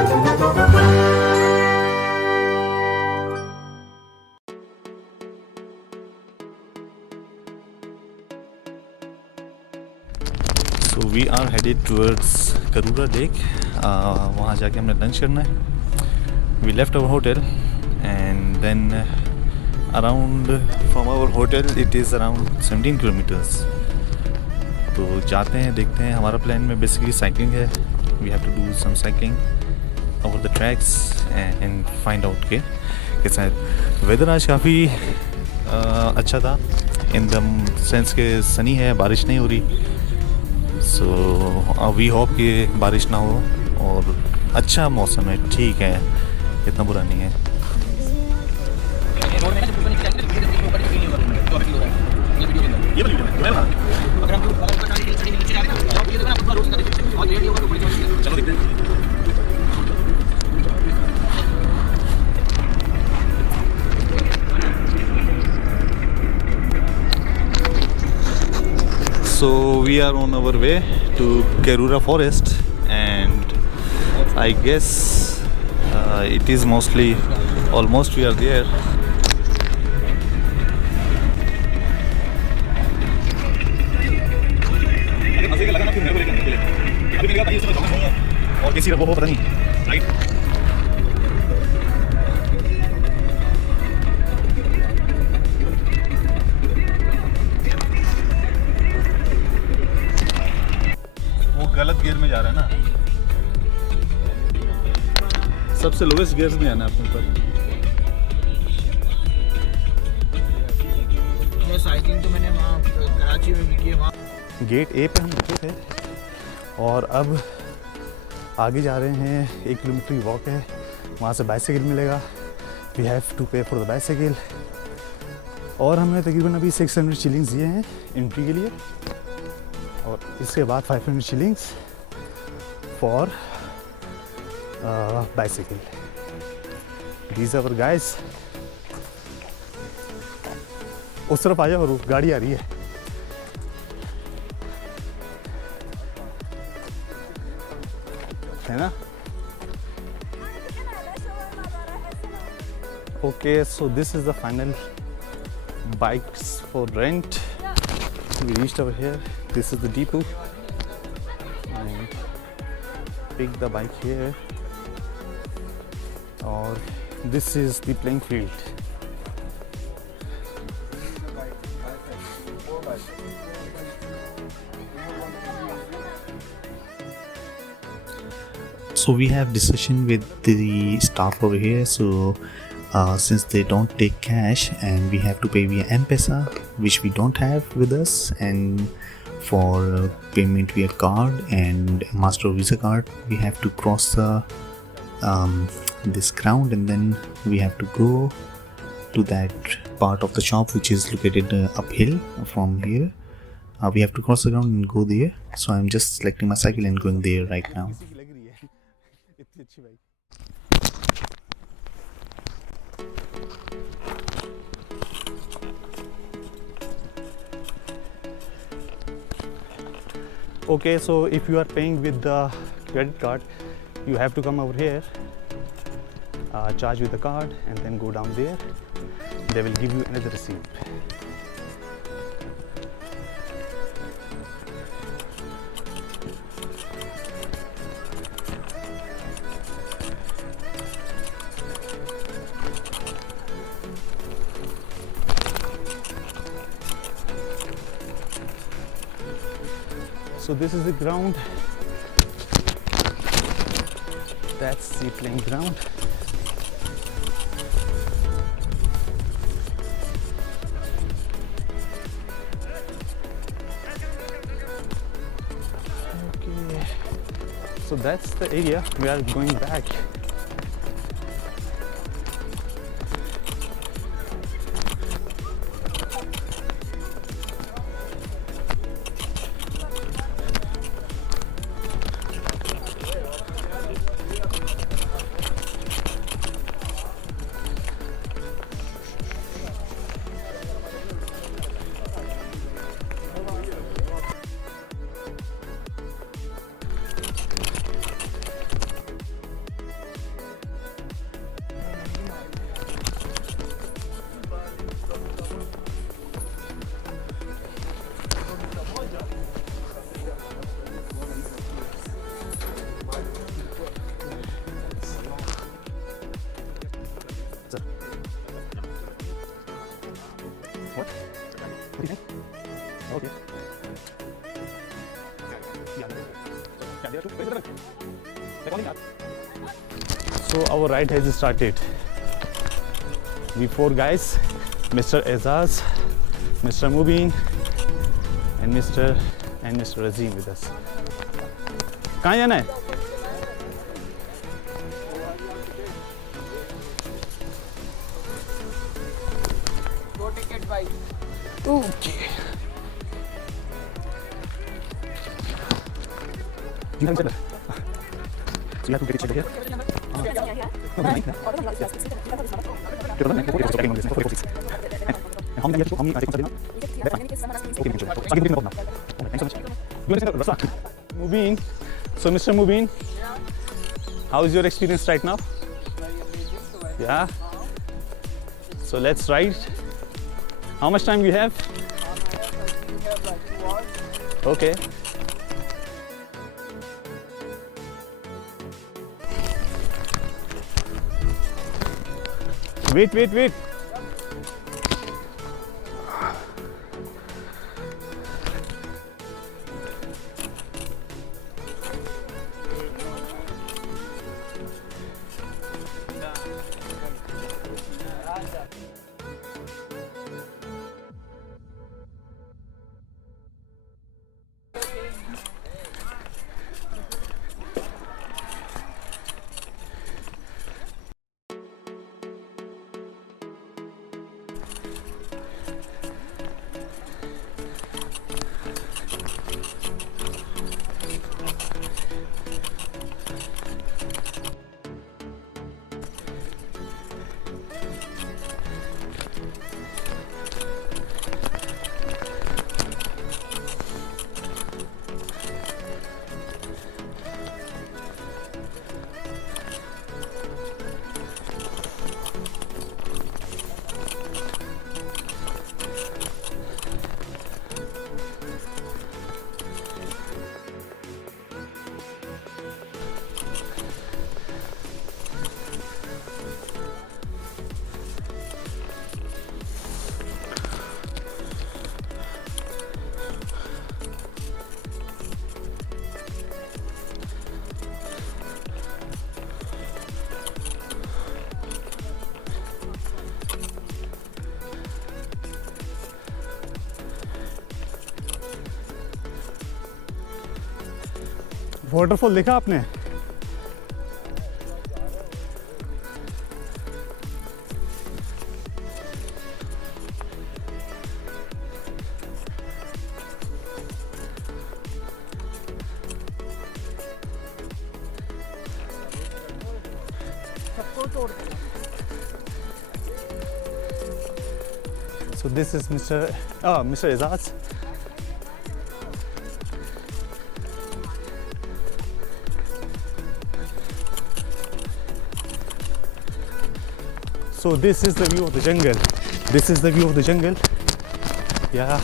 So we are headed towards Karura Lake. वहाँ जाके हमने लंच करना है. We left our hotel and then around from our hotel it is around 17 kilometers. तो जाते हैं, देखते हैं. हमारा प्लान में बेसिकली साइकिलिंग है. We have to do some cycling over the tracks and find out के कैसा है. वेदर आज काफ़ी अच्छा था इन द सेंस के सनी है, बारिश नहीं हो रही. सो वी होप कि बारिश ना हो और अच्छा मौसम है, ठीक है, इतना बुरा नहीं है. So we are on our way to Karura Forest and I guess it is mostly almost we are there. और किसी को पता नहीं, राइट? गलत गियर में जा रहा है ना, सबसे लोवेस्ट गियर में आना अपने ऊपर. साइकिलिंग तो मैंने वहाँ कराची में भी की है. वहाँ गेट ए पे हम रुके थे और अब आगे जा रहे हैं. 1 किलोमीटर की वॉक है, वहाँ से बाइसाइकिल मिलेगा. वी हैव टू पे फॉर द बाइसाइकिल. और हमने तकरीबन अभी 600 शिलिंग्स दिए हैं एंट्री के लिए और इसके बाद 500 shillings for bicycle. These our guys. उस तरफ आ जाओ और गाड़ी आ रही है. है ना? Okay, so this is the final bikes for rent. We reached over here. This is the depot. And pick the bike here. Or this is the playing field. So we have discussion with the staff over here. So since they don't take cash and we have to pay via M-Pesa, which we don't have with us, and for payment via card and Master Visa card, we have to cross the this ground and then we have to go to that part of the shop which is located uphill from here. We have to cross the ground and go there. So I'm just selecting my cycle and going there right now. Okay, so if you are paying with the credit card, you have to come over here, charge with the card and then go down there. They will give you another receipt. So this is the ground. That's the playing ground. Okay. So that's the area we are going back. So our ride has started. We 4 guys, Mr. Azaz, Mr. Mubin, and Mr. Razim with us. कहाँ जाना है? Go ticket bike. Okay. You have each other. So you have to get each other here. How many years? How many? I take one. That one. Okay, so I give it now. Thanks so much. You understand, Rasa? Mubin. So, Mr. Mubin, how is your experience right now? Yeah. So let's ride. How much time you have? We have like 2 hours. Okay. Wait. Waterfall देखा आपने? So this is Mr. Azaz. So this is the view of the jungle. This is the view of the jungle. Yeah.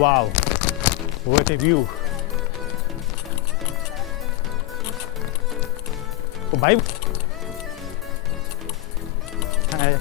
Wow, what a view. Oh, bye. Hi.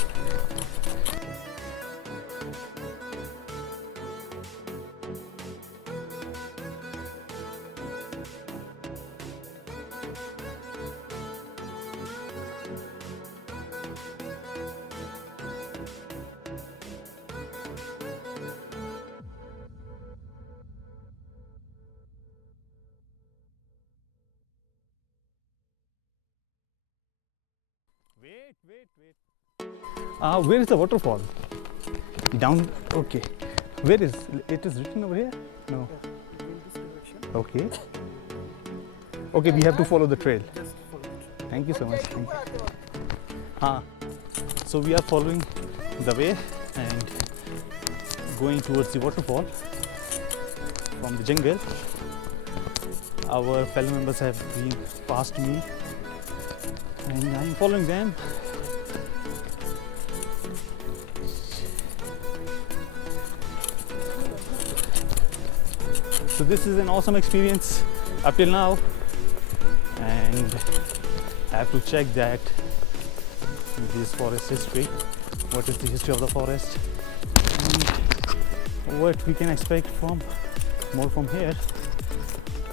Where is the waterfall? Down. Okay. Where is it? Is written over here? No. Okay. Okay, we have to follow the trail. Thank you so much. Thank you. So we are following the way and going towards the waterfall from the jungle. Our fellow members have been past me and I am following them. So this is an awesome experience up till now, and I have to check that this forest history, what is the history of the forest and what we can expect from more from here.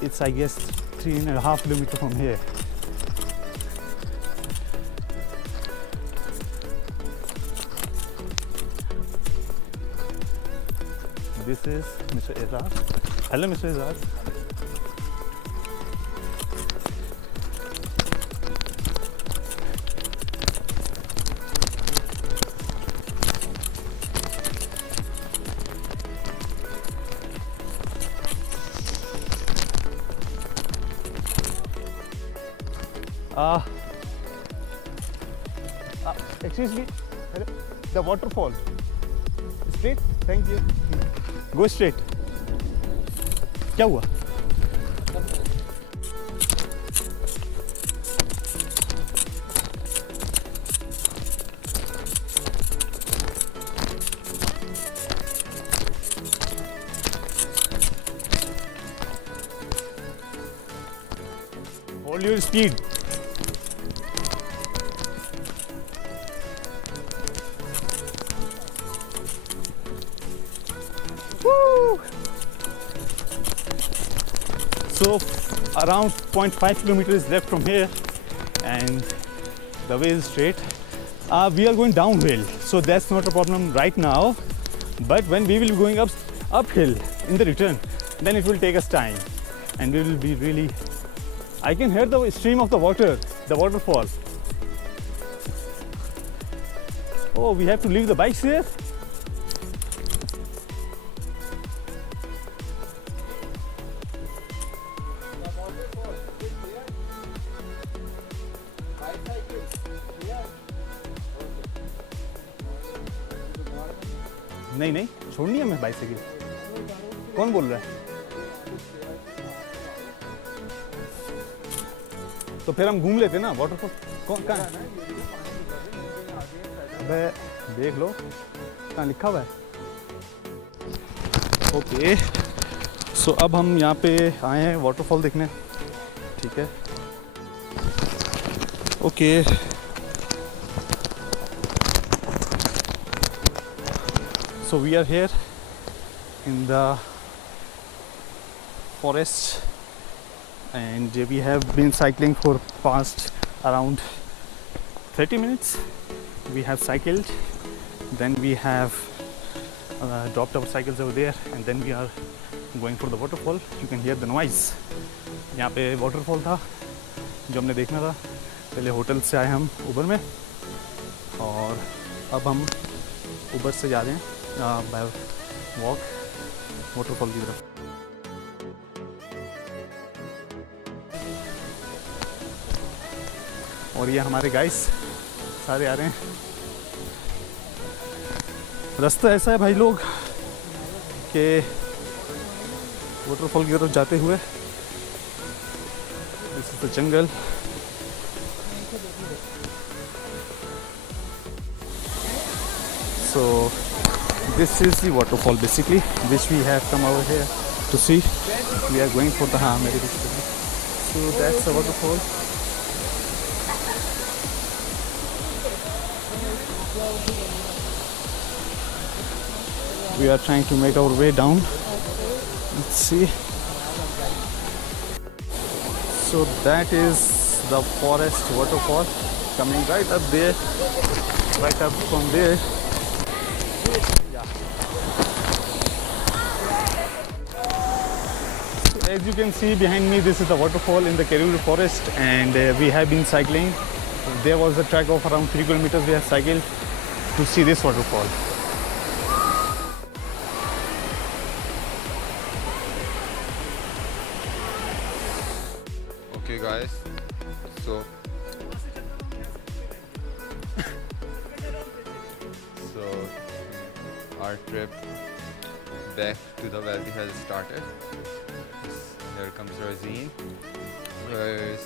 It's I guess 3.5 kilometers from here. This is Mr. Ezaz. Hello, Mr. Ezaz. Excuse me. Hello. The waterfall. Straight. Thank you. Go straight. क्या हुआ? Hold your speed. Woo! So around 0.5 kilometers left from here and the way is straight. We are going downhill, so that's not a problem right now, but when we will be going uphill in the return, then it will take us time and we will be really, I can hear the stream of the water, the waterfall. Oh, we have to leave the bikes here? नहीं नहीं छोड़नी है मैं bicycle कौन बोल रहा है तो फिर हम घूम लेते ना वाटरफॉल कौन कहाँ अबे देख लो कहाँ लिखा हुआ है ओके सो अब हम यहाँ पे आए हैं वाटरफॉल देखने ठीक है okay So we are here in the forest and we have been cycling for past around 30 minutes. We have cycled, then we have dropped our cycles over there and then we are going for the waterfall. You can hear the noise. यहाँ पे waterfall था जो हमने देखना था. पहले hotel से आए हम उबर में और अब हम उबर से जा रहे हैं बाय वॉक वाटरफॉल की तरफ. और ये हमारे गाइस सारे आ रहे हैं. रास्ता ऐसा है भाई लोग कि वाटरफॉल की तरफ जाते हुए this is the jungle. So this is the waterfall basically which we have come over here to see. We are going for the so that's the waterfall. We are trying to make our way down. Let's see. So that is the forest waterfall coming right up there, right up from there. As you can see behind me, this is the waterfall in the Karur forest and we have been cycling There was a trek of around 3 kilometers we have cycled to see this waterfall. Okay guys, so our trip back to the valley has started. Here comes Razeen. Where is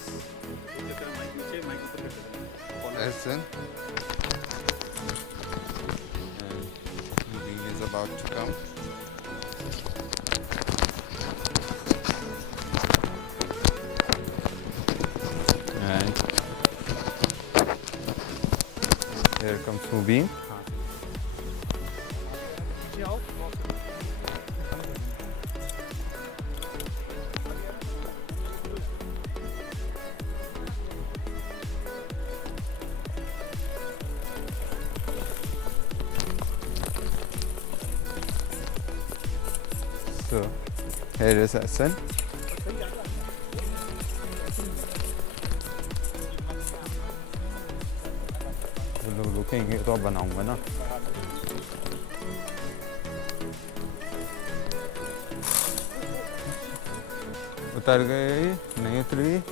Ehsan? And Mubin is about to come. And here comes Mubin. So here is Ehsan. लोग रुकेंगे तो अब बनाऊंगा ना. उतर गए नहीं उतरी.